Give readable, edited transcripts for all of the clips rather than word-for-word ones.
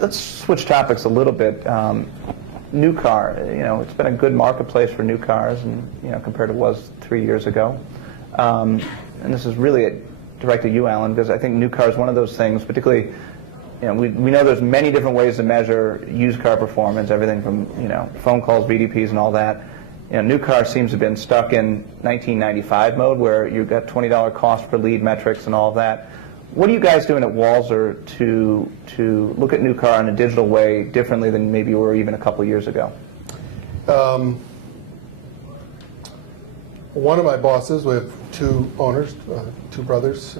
Let's switch topics a little bit. New car, it's been a good marketplace for new cars, and compared to what it was 3 years ago. And this is really directed at you, Alan, because I think new car is one of those things, particularly. We know there's many different ways to measure used car performance, everything from phone calls, VDPs, and all that. New car seems to have been stuck in 1995 mode, where you've got $20 cost per lead metrics and all of that. What are you guys doing at Walser to look at new car in a digital way differently than maybe you were even a couple of years ago? One of my bosses, we have two owners, two brothers.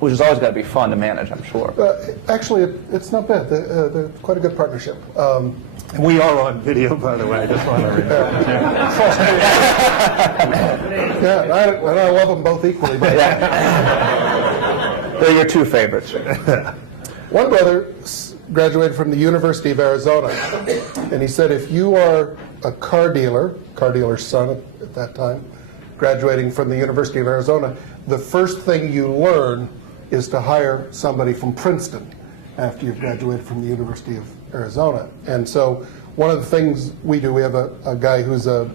Which has always got to be fun to manage, I'm sure. Actually, it's not bad. They're quite a good partnership. We are on video, by the way. I just want to remember. Yeah, and I love them both equally. But They're your two favorites. One brother graduated from the University of Arizona, and he said, if you are a car dealer's son at that time, graduating from the University of Arizona, the first thing you learn is to hire somebody from Princeton after you've graduated from the University of Arizona. And so one of the things we do, we have a guy who's an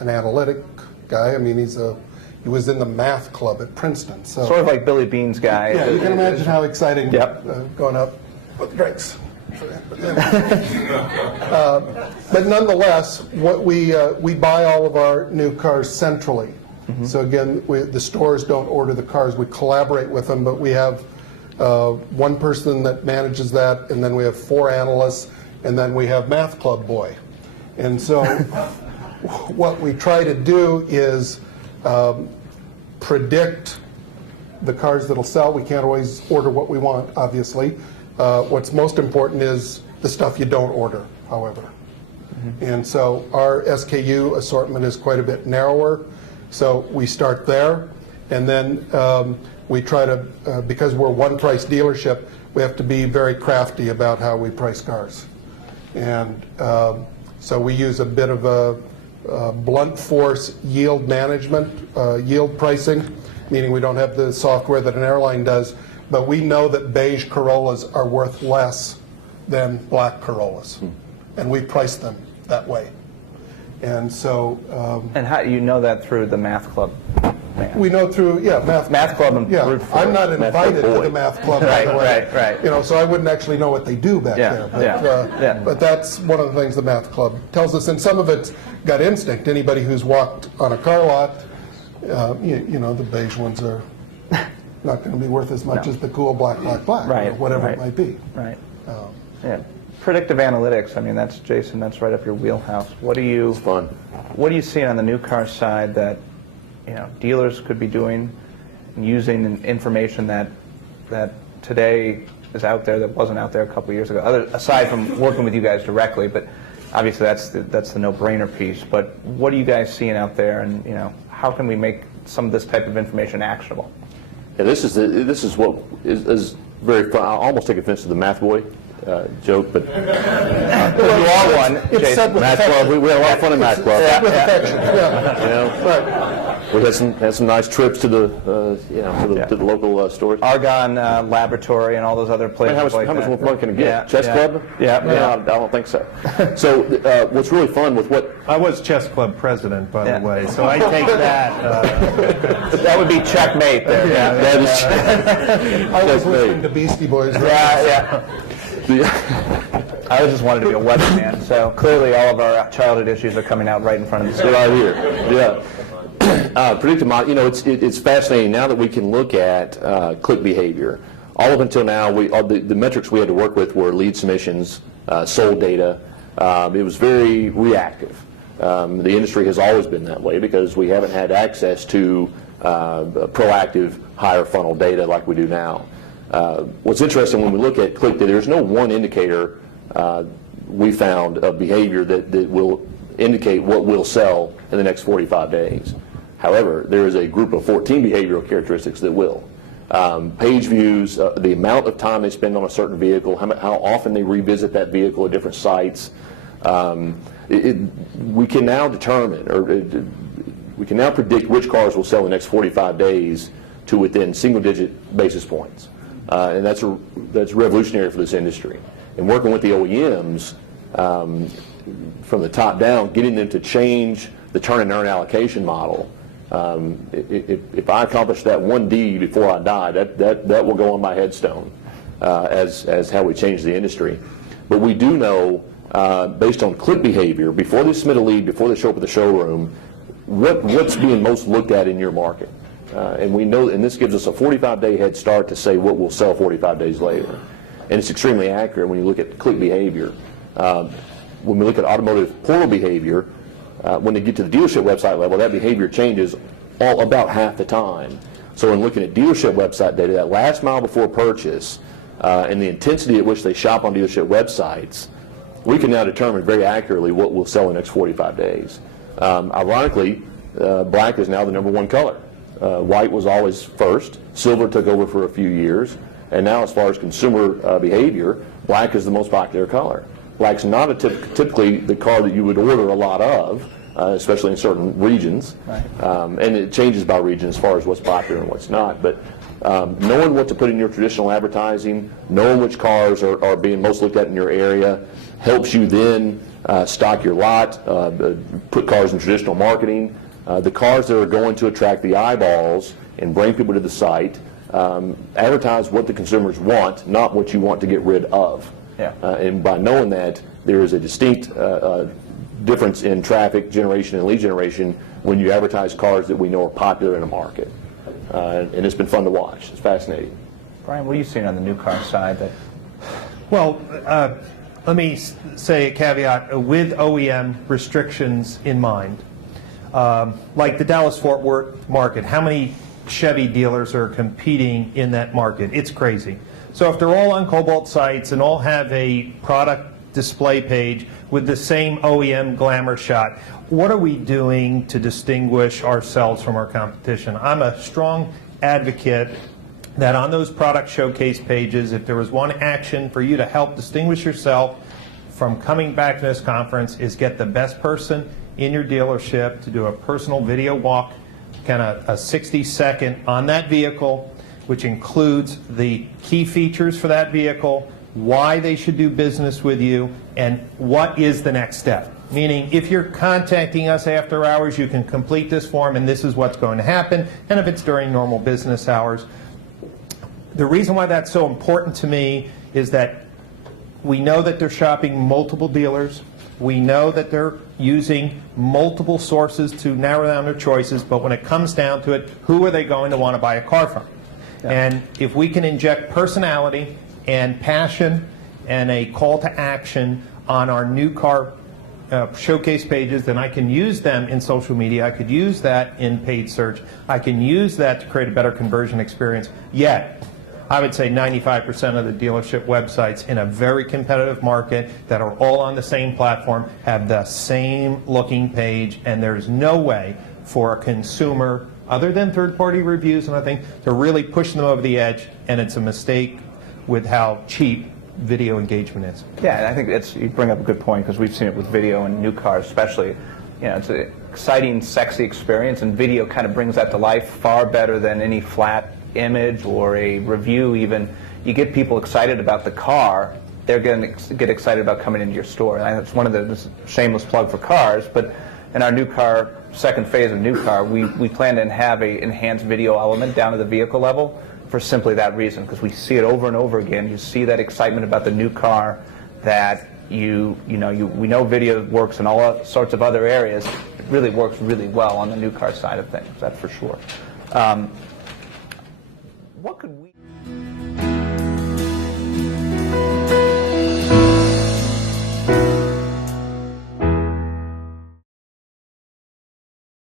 analytic guy. I mean, he was in the math club at Princeton. So sort of like Billy Bean's guy. Yeah, you can imagine how exciting. Yep. Going up with the drinks. But nonetheless, what we buy all of our new cars centrally. Mm-hmm. So again, the stores don't order the cars. We collaborate with them, but we have one person that manages that, and then we have 4 analysts, and then we have Math Club Boy. And so what we try to do is predict the cars that'll sell. We can't always order what we want, obviously. What's most important is the stuff you don't order, however. Mm-hmm. And so our SKU assortment is quite a bit narrower. So we start there, and then we try to, because we're one-price dealership, we have to be very crafty about how we price cars. And so we use a bit of a blunt force yield management, yield pricing, meaning we don't have the software that an airline does, but we know that beige Corollas are worth less than black Corollas, and we price them that way. And so, and how you know that through the Math Club? We know through Math Club. And I'm not invited to the Math Club, by the way. Right. So I wouldn't actually know what they do back there. But, but that's one of the things the Math Club tells us, and some of it's got instinct. Anybody who's walked on a car lot, the beige ones are not going to be worth as much as the cool black, or whatever it might be. Right. Predictive analytics. I mean, that's Jason. That's right up your wheelhouse. What do you? It's fun. What do you see on the new car side that dealers could be doing, using information that today is out there that wasn't out there a couple of years ago? Aside from working with you guys directly, but obviously that's the no-brainer piece. But what are you guys seeing out there, and how can we make some of this type of information actionable? Yeah, this is what is very fun. I'll almost take offense to the math boy joke, but you are one. Jason. Math Club. We had a lot of fun in Math Club. Right. We had some nice trips to the local stores. Argonne Laboratory and all those other places. How much more fun can it get? Chess Club? Yeah. I don't think so. So what's really fun with what I was Chess Club president, by the way, so I take that. That would be checkmate there. That is. I was listening to Beastie Boys. I just wanted to be a weatherman, so clearly all of our childhood issues are coming out right in front of the screen. Right here. Yeah. Predictive modeling, it's fascinating now that we can look at click behavior. All up until now, the metrics we had to work with were lead submissions, sold data. It was very reactive. The industry has always been that way because we haven't had access to proactive, higher funnel data like we do now. What's interesting when we look at click data, there's no one indicator we found of behavior that will indicate what will sell in the next 45 days. However, there is a group of 14 behavioral characteristics that will. Page views, the amount of time they spend on a certain vehicle, how often they revisit that vehicle at different sites. We can now determine, or we can now predict which cars will sell in the next 45 days to within single-digit basis points. and that's revolutionary for this industry. And working with the OEMs from the top down, getting them to change the turn and earn allocation model. If I accomplish that one D before I die, that will go on my headstone as how we change the industry. But we do know, based on click behavior, before they submit a lead, before they show up at the showroom, what's being most looked at in your market. And we know, and this gives us a 45-day head start to say what will sell 45 days later. And it's extremely accurate when you look at click behavior. When we look at automotive portal behavior, when they get to the dealership website level, that behavior changes all about half the time. So in looking at dealership website data, that last mile before purchase, and the intensity at which they shop on dealership websites, we can now determine very accurately what will sell in the next 45 days. Ironically, black is now the #1 color. White was always first. Silver took over for a few years. And now, as far as consumer behavior, black is the most popular color. Black's not typically the car that you would order a lot of, especially in certain regions. Right. And it changes by region as far as what's popular and what's not. But knowing what to put in your traditional advertising, knowing which cars are being most looked at in your area, helps you then stock your lot, put cars in traditional marketing. The cars that are going to attract the eyeballs and bring people to the site, advertise what the consumers want, not what you want to get rid of. Yeah. And by knowing that, there is a distinct difference in traffic generation and lead generation when you advertise cars that we know are popular in a market. And it's been fun to watch. It's fascinating. Brian, what are you seeing on the new car side? Well, let me say a caveat with OEM restrictions in mind. Like the Dallas-Fort Worth market, how many Chevy dealers are competing in that market? It's crazy. So if they're all on Cobalt sites and all have a product display page with the same OEM glamour shot, what are we doing to distinguish ourselves from our competition? I'm a strong advocate that on those product showcase pages, if there was one action for you to help distinguish yourself from coming back to this conference, is get the best person in your dealership to do a personal video walk, kind of a 60-second on that vehicle, which includes the key features for that vehicle, why they should do business with you, and what is the next step. Meaning, if you're contacting us after hours, you can complete this form, and this is what's going to happen, and if it's during normal business hours. The reason why that's so important to me is that we know that they're shopping multiple dealers. We know that they're using multiple sources to narrow down their choices, but when it comes down to it, who are they going to want to buy a car from? Yeah. And if we can inject personality and passion and a call to action on our new car showcase pages, then I can use them in social media. I could use that in paid search. I can use that to create a better conversion experience. Yet, I would say 95% of the dealership websites in a very competitive market that are all on the same platform have the same looking page, and there's no way for a consumer, other than third-party reviews and I think, to really push them over the edge, and it's a mistake with how cheap video engagement is. Yeah, and I think you bring up a good point, because we've seen it with video and new cars especially. You know, it's an exciting, sexy experience, and video kind of brings that to life far better than any flat image or a review even. You get people excited about the car, they're going to get excited about coming into your store. And it's one of the shameless plug for cars, but in our new car, second phase of new car, we plan to have a enhanced video element down to the vehicle level for simply that reason, because we see it over and over again. You see that excitement about the new car that we know video works in all sorts of other areas. It really works really well on the new car side of things, that's for sure. What could we